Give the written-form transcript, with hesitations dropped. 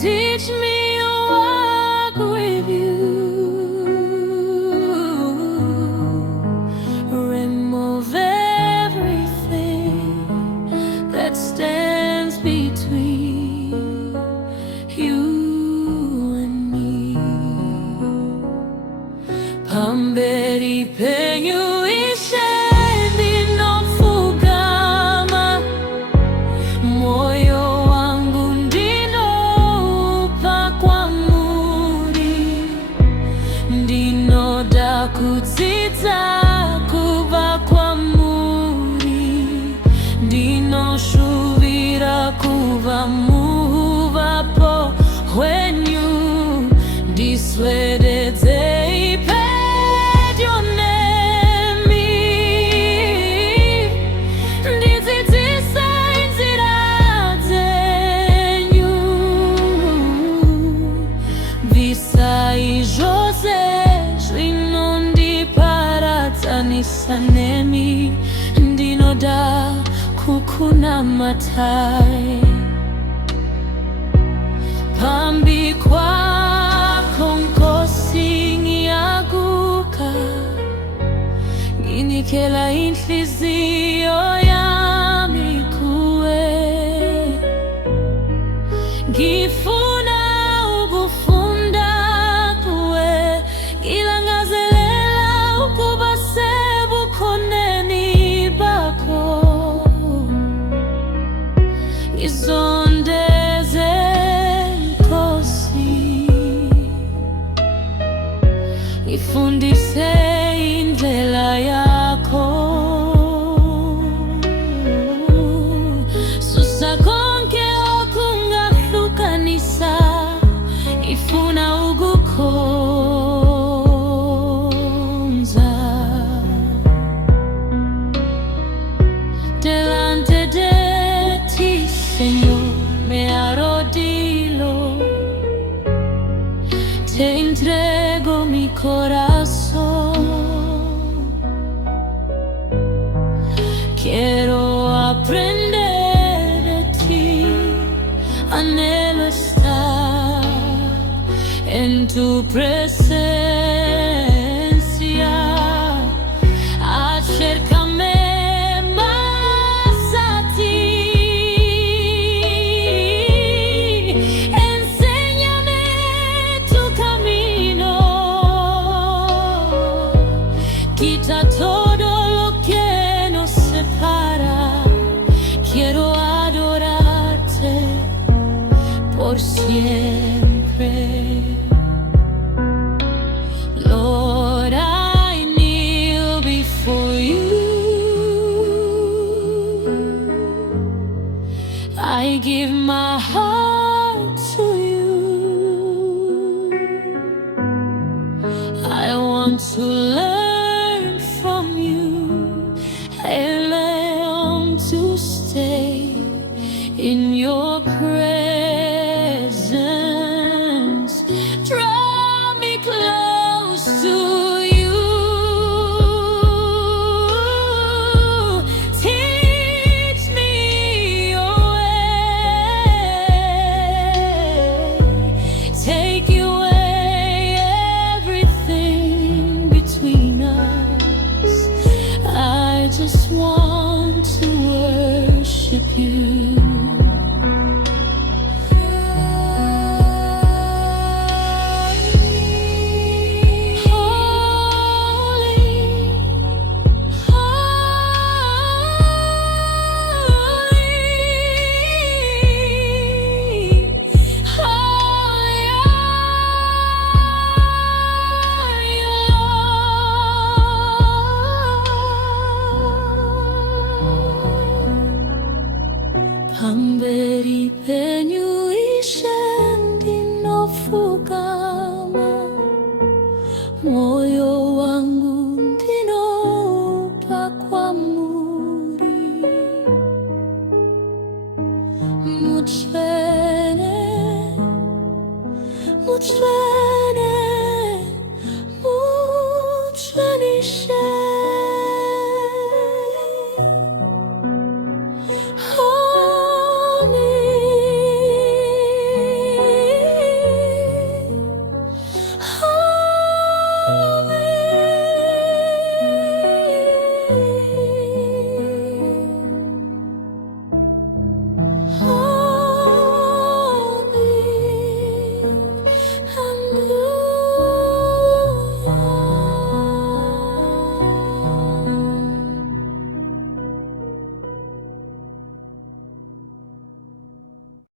Teach me to walk with you. Remove everything that stands between you and me. Pamberi Penyu, Ishe ndinofugama, moyo wangu ndinoupa kwamuri, ndinoda kudzidza kuva kwamuri, ndinoshuvira kuva muvapo hwenyu, ndiswededzei pedyo nemi, ndidzidzise nzira dzenyu, bvisai zvose zvinondiparadzanisa nemi, ndinoda kukunamatai. Pambi kwako Nkosi ngiyaguka, nginikela inhliziyo yami kuwe, ngifuna ukufunda kuwe, ngilangazelela ukuba sebukhoneni bakho, ngizondeze Nkosi, ngifundise indlela yakho, susa konke okungahlukanisa, ngifuna ukukhonza. Delante de ti, Señor, me arrodillo, te entrego mi corazón. Quiero aprender de ti, anhelo estar en tu presencia. Acércame más a ti, enséñame tu camino, quita todo lo que nos separa. Quiero adorarte por siempre. Lord, I kneel before you. I give my heart to you. I want to learn from you. I long to stay in your presence. Draw me close to you. Teach me your way. Take away everything between us. I just want to worship you. Pamberi Penyu, Ishe ndinofugama, moyo wangu ndinoupa kwamuri, mutsvene, mutsvene.